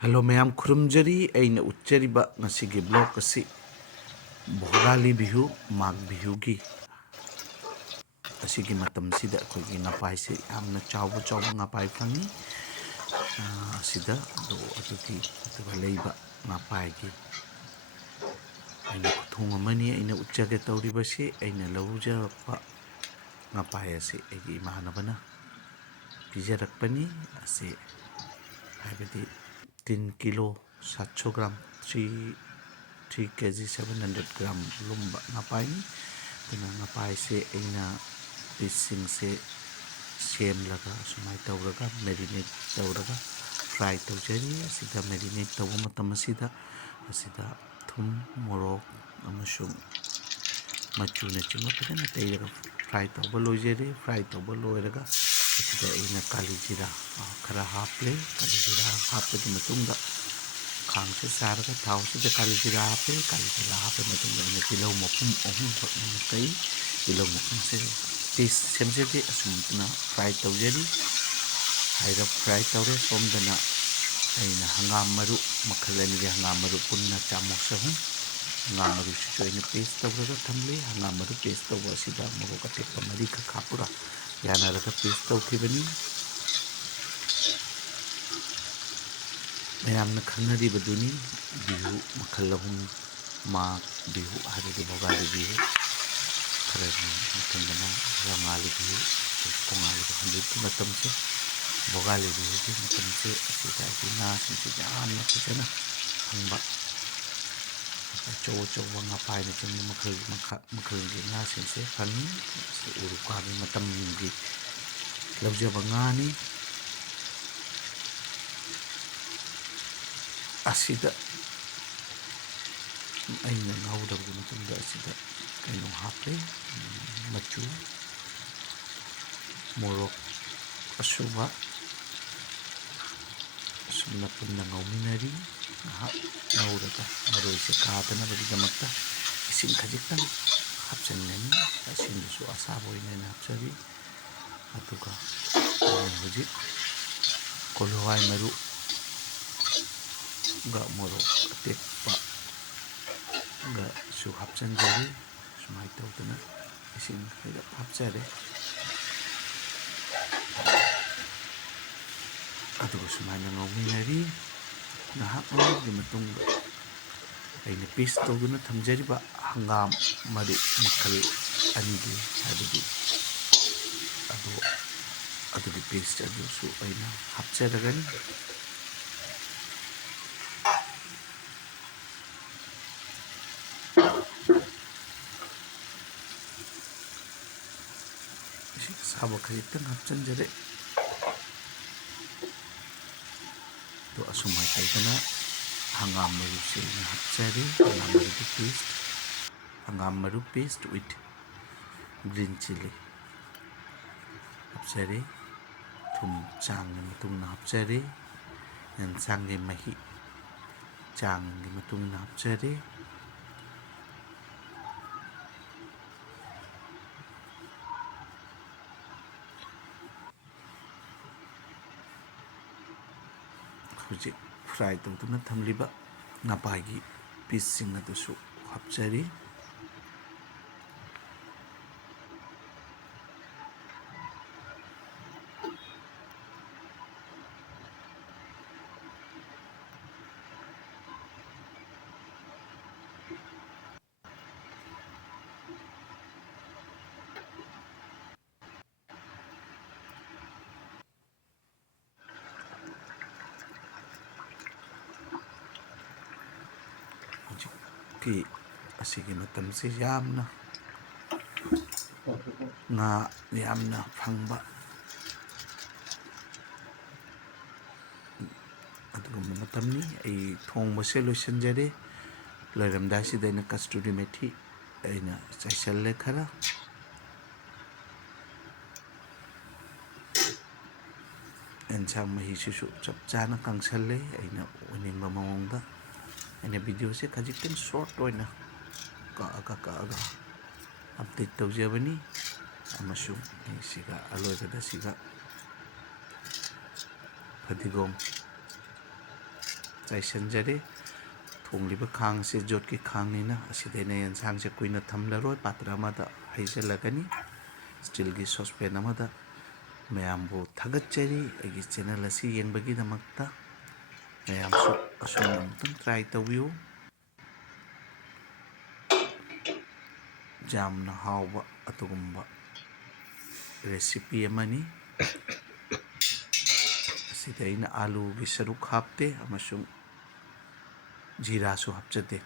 Hello ma'am खुरुमजरी अैना उच्चरिबा ngasiगी blog असी भोगाली बिहु माघ बिहुगी असिगी मतमसिदा अखोगी ngapai से यामना चावबा ngapai fungi असिदा दो अदुगी अदुगा लेइबा ngapai की अैना खुथोंग अमनी अैना उच्चगे तौरिबसे अैना लौजरपा ngapai असे अैगी इमानबना पिजरकपनी असे हाइबदी 3 किलो 700 ग्राम 3 kg 700 ग्राम लुम्बा ngapai ni tuna ngapai se aina pising se same लगा सुमाय तौरगा मेरिनेट तौरगा फ्राई तौजरी असिदा मेरिनेट तौबा मतम असिदा असिदा थुम मोरोक अमसुंग मचुना चिंगा फजना तैरगा फ्राई तौबा लोइजरी फ्राई तौबा लोइरगा असिदा अैना काली जीरा खरा हापले काली जीरा हापदी मतुंगा खांग से सारगा थाव से काली जीरा हापे मतुंगा अैना तिलौ मपुम अहुम फकना कई तिलौ मपुम से पीस सेमजेदी असुमतना फ्राई तौजरी हाइरा फ्राई तौरे सोमदना अैना हंगाम मरु मखल अनिगे हंगाम मरु पुन्ना चामच सहु हंगाम मरु सिसु अैना पेस्ट तौरगा थमले हंगाम मरु पेस्ट तौबा असिदा मोरोक अटेक्पा मरी का खापुरा यानारगा पेस्ट तौखिबनी मैमना खंगरिबदुनी बिहु मखल अहुम माघ बिहु हाइबदी भोगाली बिहु खरनी मतंगना रंगाली बिहु कोंगाली हंड्रेड मतम से भोगाली बिहु के मतम से असिदा ना सिंसे यामना फजना फंबा चौ ngapai na chim मखल की ना सिंसे फंगी उरुका भी मतम की लवजबा ngaनी असिदा अैना ngaudabगी मतुंगा असिदा कइनो हापे मचु मोरोक असुबा असुमना पुन्ना ngauminari ngaurगा मरोइसे कादनबगीदमक्ता इसिंग खजिक्तंग हापचनगनी इसिंगसु असाब ओइना हापचरी अदुगा हुजिक कोलवाई मरु गा मोरोक अटेक्पा गा सु हापचनजरी सुमाय तौदना इसिंग खैदा हापचरे अदुगा सुमायना ngauminari ngahak ngaugi matungga अैना पीस तौदुना थमजरिबा हंगाम मरु मखल अनिगे हाइबदी अदो अदुगी पेस्ट अदुसु अैना हापचरगनी साब खजिक्तंग हापचनजरे तो असुमाय तौदना हंगाम मरु से हापचरे हंगाम मरु पेस्ट विथ ग्रीन चिली हापचरे थुम चांगने मतुंगना हापचरे यंसांगे मही चांगने मतुंगना हापचरे हुजिक फ्राई तौदुना थमलिबा ngapai की पीस सिंग अदुसु हापचरी की असिगी मतम से यामना nga यामना फंगबा अदुगुम्बा मतमनी ऐ थोंबसे लोइसनजरे लोइरमदासिदा अैना कस्तूरी मेथी अैना चाइसल्ले खरा एंसांग महीसिसु चप चाना कंसल्ले अैना उनिंबा मवंगदा अैना वीडियो से खजिक्तंग शॉर्ट ओइना कागा अपडेट तौजबनी अमसुंग सिगा अलोइबदा सिगा फदिगोम ꯆꯥꯏꯁꯤꯟꯖꯔꯦ ꯊꯣꯡꯂꯤꯕ ꯈꯥꯡꯁꯦ ꯖꯣꯠꯀꯤ ꯈꯥꯡꯅꯤꯅ ꯑꯁꯤꯗꯩꯅ ꯌꯦꯟꯁꯥꯡꯁꯦ ꯀꯨꯏꯅ ꯊꯝꯂꯔꯣꯏ ꯄꯥꯇ꯭ꯔ ꯑꯃꯗ ꯍꯩꯖꯤꯜꯂꯒꯅꯤ ꯁ꯭ꯇꯤꯜꯒꯤ ꯁꯣꯁꯄꯦꯟ ꯑꯃꯗ ꯃꯌꯥꯝꯕꯨ ꯊꯥꯒꯠꯆꯔꯤ ꯑꯩꯒꯤ ꯆꯦꯅꯦꯜ ꯑꯁꯤ ꯌꯦꯡꯕꯒꯤꯗꯃꯛꯇ ꯃꯌꯥꯝꯁꯨ ꯑꯁꯨꯝꯅ ꯑꯃꯨꯛꯇꯪ ꯇ꯭ꯔꯥꯏ ꯇꯧꯕꯤꯌꯨ ꯌꯥꯝꯅ ꯍꯥꯎꯕ ꯑꯗꯨꯒꯨꯝꯕ ꯔꯦꯁꯤꯄꯤ ꯑꯃꯅꯤ ꯑꯁꯤꯗ ꯑꯩꯅ ꯑꯥꯂꯨꯒꯤ ꯁꯔꯨꯛ ꯍꯥꯞꯇꯦ ꯑꯃꯁꯨꯡ ꯖꯤꯔꯥꯁꯨ ꯍꯥꯞꯆꯗꯦ